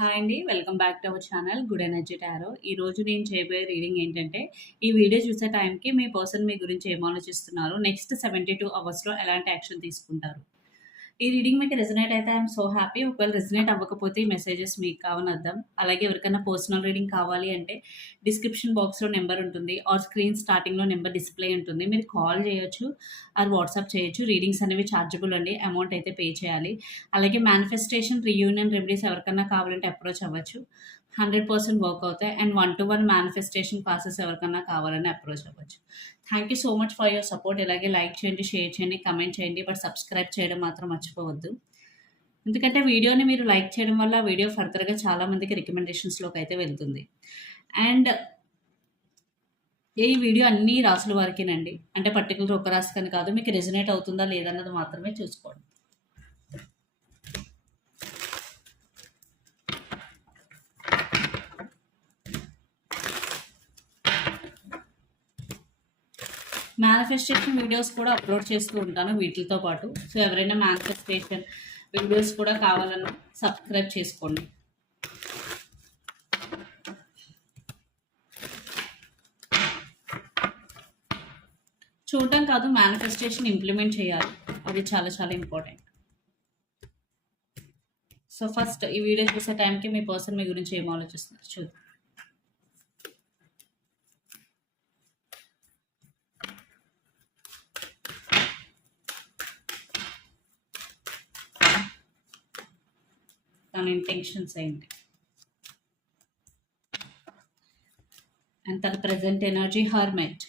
Hi అండి welcome back to our channel good energy tarot. ఈ రోజు నేను చేయబోయే రీడింగ్ ఏంటంటే ఈ వీడియో చూసే టైంకి మీ పర్సన్ మీ గురించి ఏం ఆలోచిస్తున్నారు? నెక్స్ట్ సెవెంటీ టూ అవర్స్లో ఎలాంటి యాక్షన్ తీసుకుంటారు? ఈ రీడింగ్ మీకు రెజనేట్ అయితే ఐఎమ్ సో హ్యాపీ ఒకవేళ రెజనేట్ అవ్వకపోతే ఈ మెసేజెస్ మీకు కావని అర్థం. అలాగే ఎవరికైనా పర్సనల్ రీడింగ్ కావాలి అంటే డిస్క్రిప్షన్ బాక్స్లో నెంబర్ ఉంటుంది. ఆర్ స్క్రీన్ స్టార్టింగ్లో నెంబర్ డిస్ప్లే ఉంటుంది. మీరు కాల్ చేయొచ్చు ఆర్ వాట్సాప్ చేయొచ్చు. రీడింగ్స్ అనేవి ఛార్జబుల్ అండి. అమౌంట్ అయితే పే చేయాలి. అలాగే మేనిఫెస్టేషన్ రీయూనియన్ రెమెడీస్ ఎవరికైనా కావాలంటే అప్రోచ్ అవ్వచ్చు. హండ్రెడ్ పర్సెంట్ వర్క్ అవుతాయి. And one to one manifestation classes ఎవరికైనా కావాలని అప్రోచ్ అవ్వచ్చు. Thank you so much for your support ఇలాగే లైక్ చేయండి షేర్ చేయండి కమెంట్ చేయండి బట్ సబ్స్క్రైబ్ చేయడం మాత్రం మర్చిపోవద్దు. ఎందుకంటే వీడియోని మీరు లైక్ చేయడం వల్ల వీడియో ఫర్దర్గా చాలామందికి రికమెండేషన్స్లోకి అయితే వెళ్తుంది. అండ్ ఈ వీడియో అన్ని రాసుల వారికేనండి. అంటే పర్టికులర్ ఒక రాశికని కాదు మీకు రెజినేట్ అవుతుందా లేదన్నది మాత్రమే చూసుకోండి. మేనిఫెస్టేషన్ వీడియోస్ కూడా అప్లోడ్ చేస్తూ ఉంటాను వీటితో పాటు. సో ఎవరైనా మేనిఫెస్టేషన్ వీడియోస్ కూడా కావాలన్నా సబ్స్క్రైబ్ చేసుకోండి. చూడటం కాదు మేనిఫెస్టేషన్ ఇంప్లిమెంట్ చేయాలి. అది చాలా చాలా ఇంపార్టెంట్ సో ఫస్ట్ ఈ వీడియో చూసే టైంకి మీ పర్సన్ మీ గురించి ఏం ఆలోచిస్తున్నారు? చూద్దాం. తన ఇంటెన్షన్స్ ఏంటి? అండ్ తన ప్రజెంట్ ఎనర్జీ హార్మెట్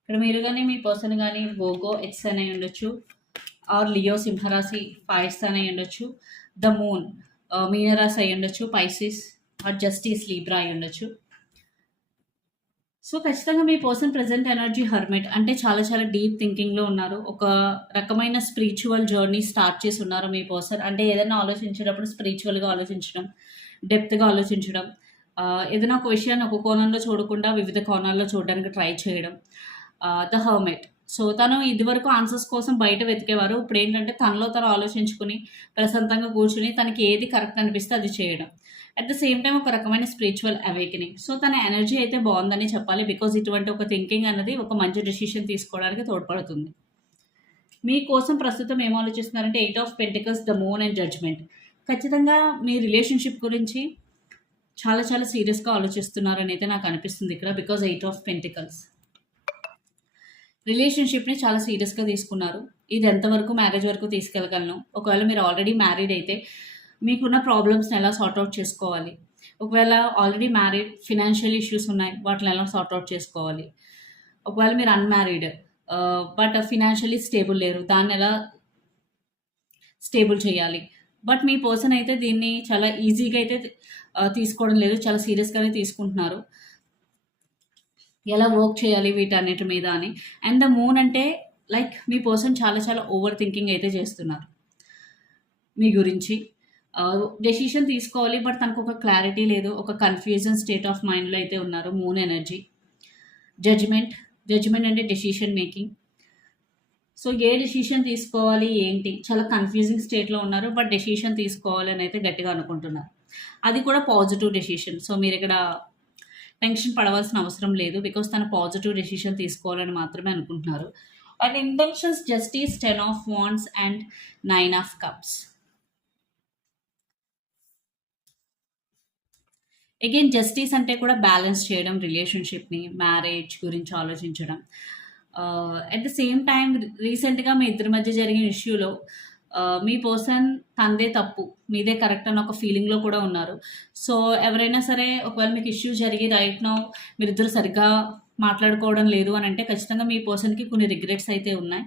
ఇక్కడ మీరు కానీ మీ పర్సన్ కానీ గోగో ఎక్స్ అని ఉండొచ్చు. ఆర్ లియో సింహరాశి ఫైర్స్ అని ఉండొచ్చు. ద మూన్ మీనరాశి అయి ఉండొచ్చు పైసిస్ ఆర్ జస్టిస్ లీబ్రా అయి ఉండొచ్చు సో ఖచ్చితంగా మీ పర్సన్ ప్రజెంట్ ఎనర్జీ హర్మిట్. అంటే చాలా చాలా డీప్ థింకింగ్లో ఉన్నారు. ఒక రకమైన స్పిరిచువల్ జర్నీ స్టార్ట్ చేసి ఉన్నారు మీ పర్సన్. అంటే ఏదైనా ఆలోచించేటప్పుడు స్పిరిచువల్గా ఆలోచించడం డెప్త్గా ఆలోచించడం ఏదైనా ఒక విషయాన్ని ఒక కోణంలో చూడకుండా వివిధ కోణాల్లో చూడడానికి ట్రై చేయడం ద హర్మెట్ సో తను ఇదివరకు ఆన్సర్స్ కోసం బయట వెతికేవారు. ఇప్పుడు ఏంటంటే తనలో తను ఆలోచించుకుని ప్రశాంతంగా కూర్చుని తనకి ఏది కరెక్ట్ అనిపిస్తే అది చేయడం. అట్ ద సేమ్ టైం ఒక రకమైన స్పిరిచువల్ అవేకనింగ్ సో తన ఎనర్జీ అయితే బాగుందని చెప్పాలి. బికాజ్ ఇటువంటి ఒక థింకింగ్ అనేది ఒక మంచి డెసిషన్ తీసుకోవడానికి తోడ్పడుతుంది. మీకోసం ప్రస్తుతం ఏం ఆలోచిస్తున్నారంటే eight of pentacles the moon and judgement ఖచ్చితంగా మీ రిలేషన్షిప్ గురించి చాలా చాలా సీరియస్గా ఆలోచిస్తున్నారని అయితే నాకు అనిపిస్తుంది ఇక్కడ బికాజ్ ఎయిట్ ఆఫ్ పెంటికల్స్ రిలేషన్షిప్ని చాలా సీరియస్గా తీసుకున్నారు. ఇది ఎంతవరకు మ్యారేజ్ వరకు తీసుకెళ్ళగలను? ఒకవేళ మీరు ఆల్రెడీ మ్యారీడ్ అయితే మీకున్న ప్రాబ్లమ్స్ని ఎలా సార్ట్అవుట్ చేసుకోవాలి? ఒకవేళ ఆల్రెడీ మ్యారీడ్ ఫినాన్షియల్ ఇష్యూస్ ఉన్నాయి వాటిని ఎలా సార్ట్అవుట్ చేసుకోవాలి? ఒకవేళ మీరు అన్మ్యారీడ్ బట్ ఫినాన్షియలీ స్టేబుల్ లేరు దాన్ని ఎలా స్టేబుల్ చేయాలి? బట్ మీ పర్సన్ అయితే దీన్ని చాలా ఈజీగా అయితే తీసుకోవడం లేదు చాలా సీరియస్గానే తీసుకుంటున్నారు. ఎలా వర్క్ చేయాలి వీటన్నిటి మీద అని? అండ్ ద మూన్ అంటే లైక్ మీ పర్సన్ చాలా చాలా ఓవర్ థింకింగ్ అయితే చేస్తున్నారు. మీ గురించి. డెసిషన్ తీసుకోవాలి బట్ తనకు ఒక క్లారిటీ లేదు. ఒక కన్ఫ్యూజన్ స్టేట్ ఆఫ్ మైండ్లో అయితే ఉన్నారు. మూన్ ఎనర్జీ జడ్జ్మెంట్ జడ్జిమెంట్ అంటే డెసిషన్ మేకింగ్ సో ఏ డెసిషన్ తీసుకోవాలి ఏంటి? చాలా కన్ఫ్యూజింగ్ స్టేట్లో ఉన్నారు బట్ డెసిషన్ తీసుకోవాలి అని అయితే గట్టిగా అనుకుంటున్నారు. అది కూడా పాజిటివ్ డెసిషన్ సో మీరు ఇక్కడ టెన్షన్ పడవలసిన అవసరం లేదు బికాస్ తన పాజిటివ్ డెసిషన్ తీసుకోవాలని మాత్రమే అనుకుంటున్నారు. And intentions justice ten of wands and nine of cups again justice అంటే కూడా బ్యాలెన్స్ చేయడం రిలేషన్షిప్ని మ్యారేజ్ గురించి ఆలోచించడం. అట్ ద సేమ్ టైం రీసెంట్గా మీ ఇద్దరి మధ్య జరిగిన ఇష్యూలో uh, మీ పర్సన్ తనదే తప్పు మీదే కరెక్ట్ అని ఒక ఫీలింగ్లో కూడా ఉన్నారు. సో ఎవరైనా సరే ఒకవేళ మీకు ఇష్యూ జరిగి రైట్ నో మీరిద్దరు సరిగ్గా మాట్లాడుకోవడం లేదు అని అంటే ఖచ్చితంగా మీ పర్సన్కి కొన్ని రిగ్రెట్స్ అయితే ఉన్నాయి.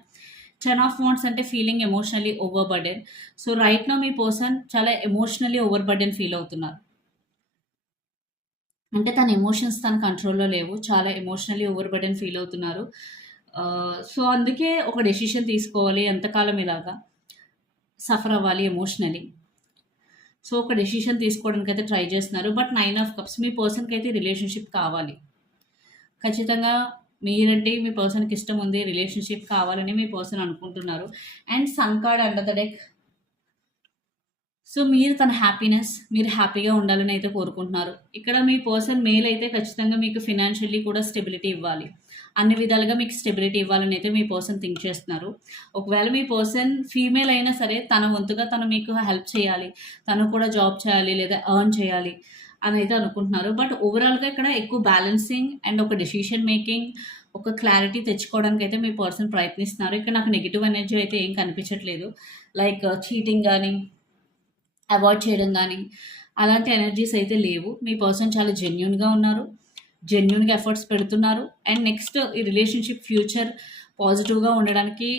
టెన్ ఆఫ్ వాంట్స్ అంటే feeling emotionally over burden so right now మీ పర్సన్ చాలా ఎమోషనలీ ఓవర్ బర్డెన్ ఫీల్ అవుతున్నారు. అంటే తన ఎమోషన్స్ తన కంట్రోల్లో లేవు. చాలా ఎమోషనలీ ఓవర్ బర్డెన్ ఫీల్ అవుతున్నారు సో అందుకే ఒక డెసిషన్ తీసుకోవాలి. ఎంతకాలం ఇలాగా సఫర్ అవ్వాలి ఎమోషనలీ సో ఒక డెసిషన్ తీసుకోవడానికి అయితే ట్రై చేస్తున్నారు. బట్ నైన్ ఆఫ్ కప్స్ మీ పర్సన్కి అయితే రిలేషన్షిప్ కావాలి. ఖచ్చితంగా మీరంటే మీ పర్సన్కి ఇష్టం ఉంది. రిలేషన్షిప్ కావాలని మీ పర్సన్ అనుకుంటున్నారు. And sun card under the deck so మీరు తన హ్యాపీనెస్ మీరు హ్యాపీగా ఉండాలని అయితే కోరుకుంటున్నారు. ఇక్కడ మీ పర్సన్ మేల్ అయితే ఖచ్చితంగా మీకు ఫినాన్షియల్లీ కూడా స్టెబిలిటీ ఇవ్వాలి. అన్ని విధాలుగా మీకు స్టెబిలిటీ ఇవ్వాలని అయితే మీ పర్సన్ థింక్ చేస్తున్నారు. ఒకవేళ మీ పర్సన్ ఫీమేల్ అయినా సరే తన వంతుగా తను మీకు హెల్ప్ చేయాలి. తను కూడా జాబ్ చేయాలి లేదా ఎర్న్ చేయాలి అని అయితే అనుకుంటున్నారు. బట్ ఓవరాల్గా ఇక్కడ ఎక్కువ బ్యాలెన్సింగ్ అండ్ ఒక డెసిషన్ మేకింగ్ ఒక క్లారిటీ తెచ్చుకోవడానికి అయితే మీ పర్సన్ ప్రయత్నిస్తున్నారు. ఇక్కడ నాకు నెగిటివ్ ఎనర్జీ అయితే ఏం కనిపించట్లేదు. లైక్ చీటింగ్ కానీ అవాయిడ్ చేయడం కానీ అలాంటి ఎనర్జీస్ అయితే లేవు. మీ పర్సన్ చాలా జెన్యున్గా ఉన్నారు. జెన్యున్గా ఎఫర్ట్స్ పెడుతున్నారు. అండ్ నెక్స్ట్ ఈ రిలేషన్షిప్ ఫ్యూచర్ పాజిటివ్గా ఉండడానికి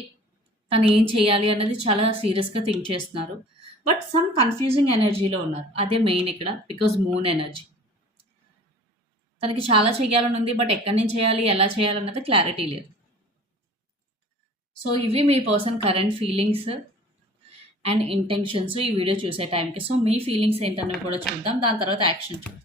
తను ఏం చేయాలి అన్నది చాలా సీరియస్గా థింక్ చేస్తున్నారు. బట్ సమ్ కన్ఫ్యూజింగ్ ఎనర్జీలో ఉన్నారు. అదే మెయిన్ ఇక్కడ బికాజ్ మూన్ ఎనర్జీ తనకి చాలా చేయాలని ఉంది బట్ ఎక్కడి నుంచి చేయాలి ఎలా చేయాలన్నది క్లారిటీ లేదు. సో ఇవి మీ person current feelings and intentions ఈ వీడియో చూసే టైంకి సో మీ ఫీలింగ్స్ ఏంటనేవి కూడా చూద్దాం. దాని తర్వాత యాక్షన్ చూద్దాం.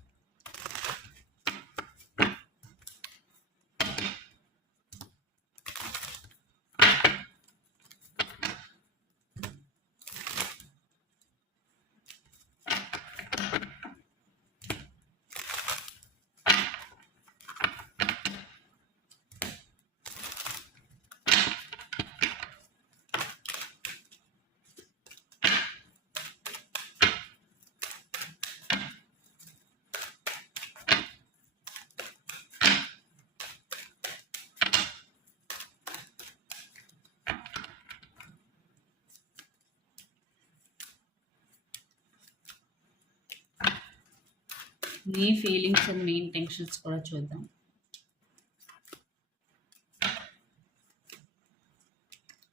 మీ ఫీలింగ్స్ అండ్ మీ ఇంటెన్షన్స్ కూడా చూద్దాం.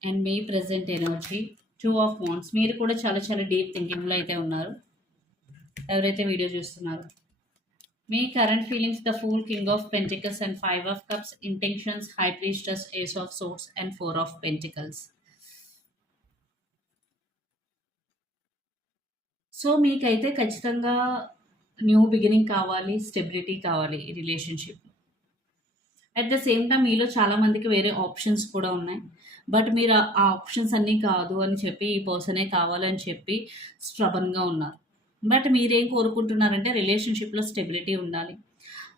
And me present energy two of wands మీరు కూడా చాలా చాలా డీప్ థింకింగ్లో అయితే ఉన్నారు. ఎవరైతే వీడియో చూస్తున్నారో. మీ current feelings the fool king of pentacles and five of cups intentions high priestess ace of swords and four of pentacles so మీకైతే ఖచ్చితంగా న్యూ బిగినింగ్ కావాలి స్టెబిలిటీ కావాలి ఈ relationship. At the same time మీలో చాలామందికి వేరే options కూడా ఉన్నాయి. బట్ మీరు ఆ ఆప్షన్స్ అన్నీ కాదు అని చెప్పి ఈ పర్సనే కావాలని చెప్పి స్ట్రబన్గా ఉన్నారు. బట్ మీరేం కోరుకుంటున్నారంటే రిలేషన్షిప్లో స్టెబిలిటీ ఉండాలి.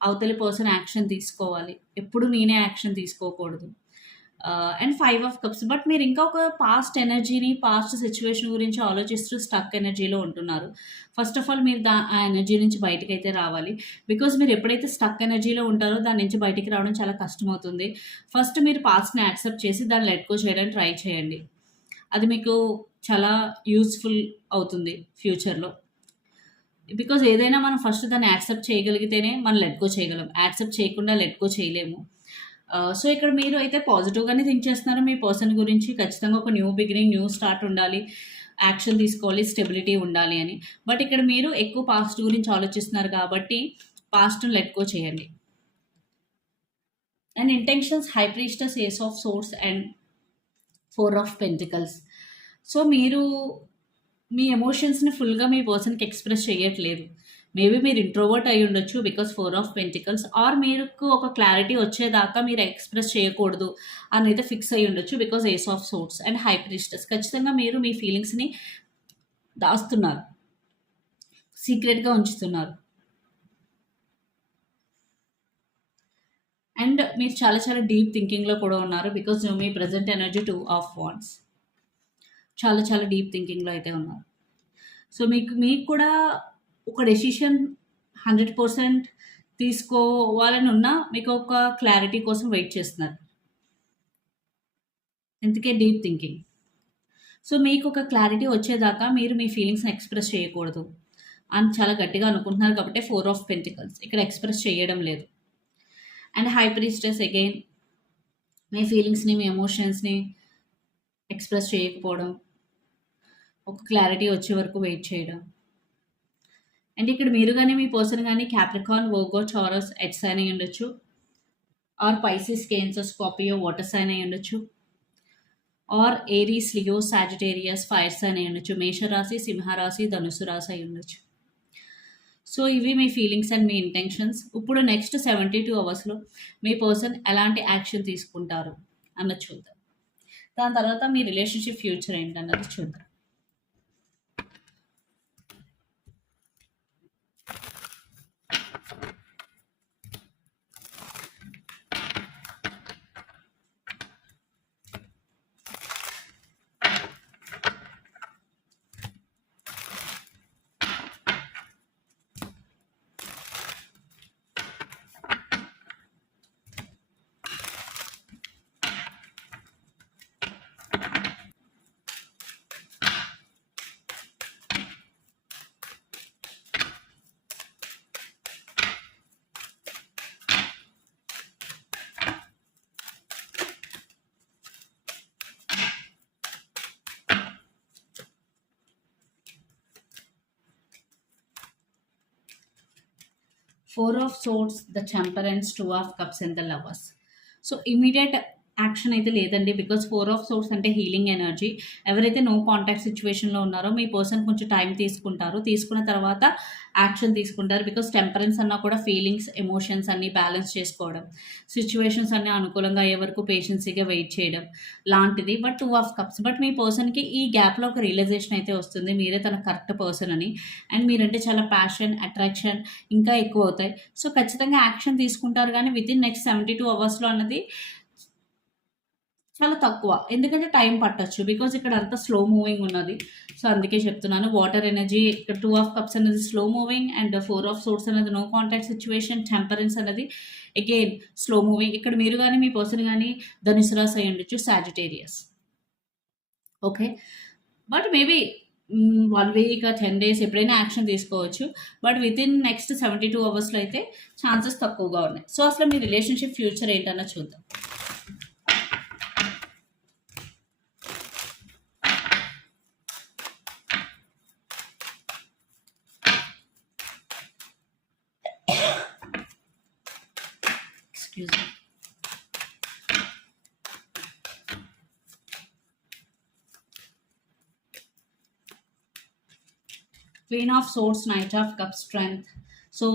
అవతలి పర్సన్ యాక్షన్ తీసుకోవాలి. ఎప్పుడు నేనే యాక్షన్ తీసుకోకూడదు. And five of cups but మీరు ఇంకా ఒక పాస్ట్ ఎనర్జీని పాస్ట్ సిచ్యువేషన్ గురించి ఆలోచిస్తూ స్టక్ ఎనర్జీలో ఉంటున్నారు. ఫస్ట్ ఆఫ్ ఆల్ మీరు దా ఆ ఎనర్జీ నుంచి బయటకు అయితే రావాలి. బికాజ్ మీరు ఎప్పుడైతే స్టక్ ఎనర్జీలో ఉంటారో దాని నుంచి బయటికి రావడం చాలా కష్టమవుతుంది. ఫస్ట్ మీరు పాస్ట్ని యాక్సెప్ట్ చేసి దాన్ని లెట్కో చేయడానికి ట్రై చేయండి. అది మీకు చాలా యూస్ఫుల్ అవుతుంది ఫ్యూచర్లో బికాజ్ ఏదైనా మనం ఫస్ట్ దాన్ని యాక్సెప్ట్ చేయగలిగితేనే మనం లెట్కో చేయగలం. యాక్సెప్ట్ చేయకుండా లెట్కో చేయలేము. సో ఇక్కడ మీరు అయితే పాజిటివ్గానే థింక్ చేస్తున్నారు మీ పర్సన్ గురించి. ఖచ్చితంగా ఒక న్యూ బిగినింగ్ న్యూ స్టార్ట్ ఉండాలి. యాక్షన్ తీసుకోవాలి స్టెబిలిటీ ఉండాలి అని. బట్ ఇక్కడ మీరు ఎక్కువ పాస్ట్ గురించి ఆలోచిస్తున్నారు కాబట్టి పాస్ట్ని లెట్కో చేయండి. And intentions high priestess ace of swords and four of pentacles so మీరు మీ ఎమోషన్స్ని ఫుల్గా మీ పర్సన్కి ఎక్స్ప్రెస్ చేయట్లేదు. మేబీ మీరు ఇంట్రోవర్ట్ అయి ఉండొచ్చు because four of pentacles or మీకు ఒక క్లారిటీ వచ్చేదాకా మీరు ఎక్స్ప్రెస్ చేయకూడదు అని అయితే ఫిక్స్ అయి ఉండొచ్చు because ace of swords and high priestess ఖచ్చితంగా మీరు మీ ఫీలింగ్స్ని దాస్తున్నారు. సీక్రెట్గా ఉంచుతున్నారు. అండ్ మీరు చాలా చాలా డీప్ థింకింగ్లో కూడా ఉన్నారు because me present energy two of wands చాలా చాలా డీప్ థింకింగ్లో అయితే ఉన్నారు. సో మీకు మీకు కూడా ఒక డెసిషన్ హండ్రెడ్ పర్సెంట్ తీసుకోవాలని ఉన్నా మీకు ఒక క్లారిటీ కోసం వెయిట్ చేస్తున్నారు. ఎందుకే డీప్ థింకింగ్ సో మీకు ఒక క్లారిటీ వచ్చేదాకా మీరు మీ ఫీలింగ్స్ని ఎక్స్ప్రెస్ చేయకూడదు. అని చాలా గట్టిగా అనుకుంటున్నారు కాబట్టి ఫోర్ ఆఫ్ పెంటికల్స్ ఇక్కడ ఎక్స్ప్రెస్ చేయడం లేదు. అండ్ హై అగైన్ మీ ఫీలింగ్స్ని మీ ఎమోషన్స్ని ఎక్స్ప్రెస్ చేయకపోవడం ఒక క్లారిటీ వచ్చే వరకు వెయిట్ చేయడం. అండ్ ఇక్కడ మీరు కానీ మీ పర్సన్ కానీ క్యాప్రికాన్ వోగో చారస్ ఎట్స్ అయిన ఉండొచ్చు. Or Pisces Cancer Scorpio water sign అయి ఉండొచ్చు. Or Aries Leo Sagittarius fire sign అయి ఉండొచ్చు. మేషరాశి సింహరాశి ధనుసు రాశి అయి ఉండొచ్చు. సో ఇవి మీ ఫీలింగ్స్ అండ్ మీ ఇంటెన్షన్స్ ఇప్పుడు నెక్స్ట్ సెవెంటీ టూ అవర్స్లో మీ పర్సన్ ఎలాంటి యాక్షన్ తీసుకుంటారు? అన్నది చూద్దాం. దాని తర్వాత మీ రిలేషన్షిప్ ఫ్యూచర్ ఏంటన్నది చూద్దాం. four of swords the temperance two of cups and the lovers. So immediate action అయితే లేదండి. బికాస్ ఫోర్ ఆఫ్ సోర్స్ అంటే హీలింగ్ ఎనర్జీ. ఎవరైతే నో కాంటాక్ట్ సిచ్యువేషన్లో ఉన్నారో మీ పర్సన్ కొంచెం టైం తీసుకుంటారు. తీసుకున్న తర్వాత యాక్షన్ తీసుకుంటారు. బికాస్ టెంపరెన్స్ అన్నా కూడా ఫీలింగ్స్ ఎమోషన్స్ అన్నీ బ్యాలెన్స్ చేసుకోవడం. సిచ్యువేషన్స్ అన్నీ అనుకూలంగా అయ్యే వరకు పేషెన్సీగా వెయిట్ చేయడం లాంటిది. But two of cups. But మీ పర్సన్కి ఈ గ్యాప్లో ఒక రియలైజేషన్ అయితే వస్తుంది. మీరే తన కరెక్ట్ పర్సన్ అని. అండ్ మీరంటే చాలా ప్యాషన్ అట్రాక్షన్ ఇంకా ఎక్కువ అవుతాయి. సో ఖచ్చితంగా యాక్షన్ తీసుకుంటారు. కానీ within next seventy two అవర్స్లో అన్నది చాలా తక్కువ. ఎందుకంటే టైం పట్టొచ్చు. బికాజ్ ఇక్కడ అంతా స్లో మూవింగ్ ఉన్నది. సో అందుకే చెప్తున్నాను వాటర్ ఎనర్జీ ఇక్కడ టూ ఆఫ్ కప్స్ అనేది slow moving and four of swords అనేది నో కాంటాక్ట్ సిచ్యువేషన్ టెంపరెన్స్ అనేది అగైన్ స్లో మూవింగ్ ఇక్కడ మీరు కానీ మీ పర్సన్ కానీ ధనుసు రాశి అయి ఉండొచ్చు Sagittarius okay but maybe one week ten days ఎప్పుడైనా యాక్షన్ తీసుకోవచ్చు. But within next seventy two అవర్స్లో అయితే ఛాన్సెస్ తక్కువగా ఉన్నాయి. సో అసలు మీ రిలేషన్షిప్ ఫ్యూచర్ ఏంటన్నా చూద్దాం. Queen of swords knight of cup strength so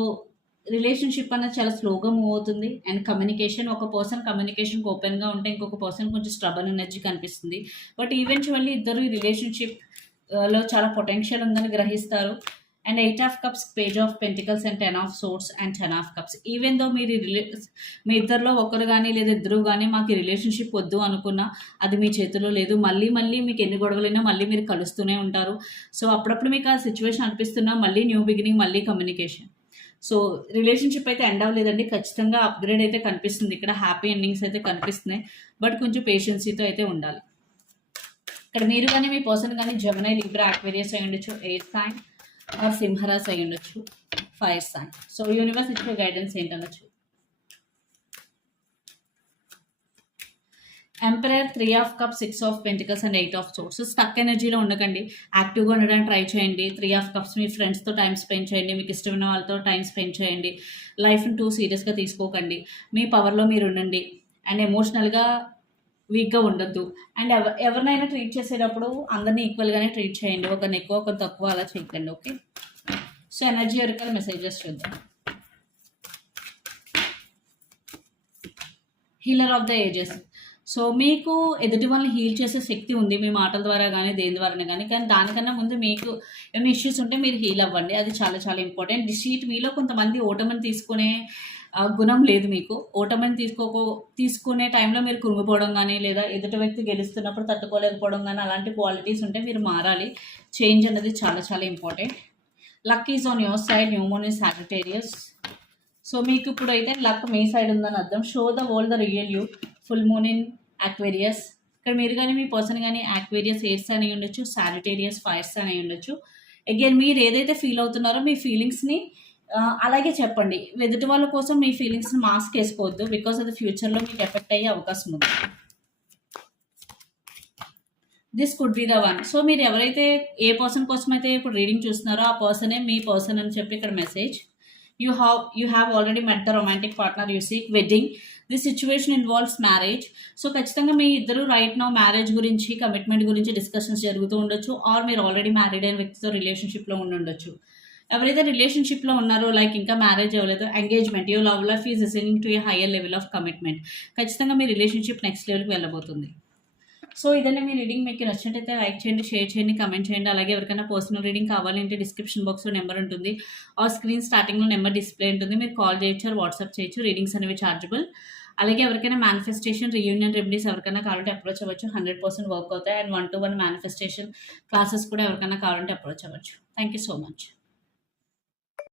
relationship అనేది చాలా స్లోగా మూవ్ అవుతుంది. అండ్ కమ్యూనికేషన్ ఒక పర్సన్ కమ్యూనికేషన్కి ఓపెన్గా ఉంటే ఇంకొక పర్సన్ కొంచెం స్ట్రబన్ ఎనర్జీ కనిపిస్తుంది. బట్ ఈవెన్చువల్లీ ఇద్దరు రిలేషన్షిప్ uh, లో చాలా పొటెన్షియల్ ఉందని గ్రహిస్తారు. And eight of cups page of pentacles and ten of swords and ten of cups even though మీరు రిలే మీ ఇద్దరిలో ఒకరు కానీ లేదా ఇద్దరు కానీ మాకు రిలేషన్షిప్ వద్దు అనుకున్నా అది మీ చేతిలో లేదు. మళ్ళీ మళ్ళీ మీకు ఎన్ని గొడవలైనా మళ్ళీ మీరు కలుస్తూనే ఉంటారు. సో అప్పుడప్పుడు మీకు ఆ సిచ్యువేషన్ అనిపిస్తున్నా మళ్ళీ న్యూ బిగినింగ్ మళ్ళీ కమ్యూనికేషన్ సో రిలేషన్షిప్ అయితే ఎండ్ అవ్వలేదండి. ఖచ్చితంగా అప్గ్రేడ్ అయితే కనిపిస్తుంది. ఇక్కడ హ్యాపీ ఎండింగ్స్ అయితే కనిపిస్తున్నాయి. బట్ కొంచెం పేషెన్సీతో అయితే ఉండాలి. ఇక్కడ మీరు కానీ మీ పర్సన్ కానీ జమనై లిబ్రా అక్వేరియస్ అయ్యి ఉండొచ్చు ఎయిట్ సైన్ ఆర్ సింహరాశి అయి ఉండొచ్చు. Fire sign. సో యూనివర్స్ ఇచ్చే guidance ఏంటనొచ్చు? Emperor three of cup six of pentacles and eight of swords. Stuck ఎనర్జీలో ఉండకండి. యాక్టివ్గా ఉండడానికి ట్రై చేయండి. త్రీ ఆఫ్ కప్స్ మీ ఫ్రెండ్స్తో టైం స్పెండ్ చేయండి. మీకు ఇష్టమైన వాళ్ళతో టైం స్పెండ్ చేయండి. లైఫ్ని టూ సీరియస్గా తీసుకోకండి. మీ పవర్లో మీరు ఉండండి. అండ్ ఎమోషనల్గా వీక్గా ఉండొద్దు. అండ్ ఎవ ఎవరినైనా ట్రీట్ చేసేటప్పుడు అందరినీ ఈక్వల్గానే ట్రీట్ చేయండి. ఒకరిని ఎక్కువ ఒకరు తక్కువ అలా చేయకండి ఓకే సో ఎనర్జీ వరకు మెసేజెస్ చూద్దాం. Healer of the ages so మీకు ఎదుటి వాళ్ళని హీల్ చేసే శక్తి ఉంది. మీ మాటల ద్వారా కానీ దేని ద్వారానే కానీ కానీ దానికన్నా ముందు మీకు ఏమైనా ఇష్యూస్ ఉంటే మీరు హీల్ అవ్వండి. అది చాలా చాలా ఇంపార్టెంట్ డిసీట్ మీలో కొంతమంది ఓటమని తీసుకునే గుణం లేదు మీకు. ఓటమని తీసుకోకో తీసుకునే టైంలో మీరు కురుంగిపోవడం కానీ లేదా ఎదుటి వ్యక్తి గెలుస్తున్నప్పుడు తట్టుకోలేకపోవడం కానీ అలాంటి క్వాలిటీస్ ఉంటే మీరు మారాలి. చేంజ్ అనేది చాలా చాలా important luck is on your side new moon is Sagittarius so మీకు ఇప్పుడు అయితే లక్ మీ సైడ్ ఉందని అర్థం. Show the world the real you full moon in Aquarius ఇక్కడ మీరు కానీ మీ పర్సన్ కానీ యాక్వేరియస్ ఎయిర్స్ అని ఉండొచ్చు శానిటేరియస్ ఫైర్స్ అని ఉండొచ్చు అగైన్ మీరు ఏదైతే ఫీల్ అవుతున్నారో మీ ఫీలింగ్స్ని అలాగే చెప్పండి. ఎదుటి వాళ్ళ కోసం మీ ఫీలింగ్స్ని మాస్క్ వేసుకోవద్దు బికాస్ అది ఫ్యూచర్లో మీకు ఎఫెక్ట్ అయ్యే అవకాశం ఉంది. This could be the one so మీరు ఎవరైతే ఏ పర్సన్ కోసం అయితే ఇప్పుడు రీడింగ్ చూస్తున్నారో ఆ పర్సనే మీ పర్సన్ అని చెప్పి ఇక్కడ message you have you have already met the romantic partner you seek wedding this situation involves marriage so ఖచ్చితంగా మీ ఇద్దరు రైట్ నో మ్యారేజ్ గురించి కమిట్మెంట్ గురించి డిస్కషన్స్ జరుగుతూ ఉండొచ్చు. ఆర్ మీరు ఆల్రెడీ మ్యారీడ్ అయిన వ్యక్తితో రిలేషన్షిప్లో ఉండి ఉండొచ్చు. ఎవరైతే రిలేషన్షిప్లో ఉన్నారో లైక్ ఇంకా marriage అవ్వలేదో engagement you love life is ascending to a higher level of commitment ఖచ్చితంగా మీ రిలేషన్షిప్ నెక్స్ట్ లెవెల్కి వెళ్ళబోతుంది. సో ఇదన్నీ మీ రీడింగ్ మీకు నచ్చినట్టయితే లైక్ చేయండి షేర్ చేయండి కమెంట్ చేయండి. అలాగే ఎవరికైనా పర్సనల్ రీడింగ్ కావాలంటే డిస్క్రిప్షన్ బాక్స్లో నెంబర్ ఉంటుంది. ఆ స్క్రీన్ స్టార్టింగ్లో నెంబర్ డిస్ప్లే ఉంటుంది. మీరు కాల్ చేయొచ్చు వాట్సాప్ చేయొచ్చు. రీడింగ్స్ అనేవి చార్జబుల్ అలాగే ఎవరికైనా మేనిఫెస్టేషన్ రీయూనియన్ రెమెడీస్ ఎవరికైనా కావాలంటే అప్రోచ్ అవ్వచ్చు. హండ్రెడ్ పర్సెంట్ వర్క్ అవుతాయి. And one to one manifestation classes కూడా ఎవరికైనా కావాలంటే అప్రోచ్ అవ్వచ్చు. Thank you so much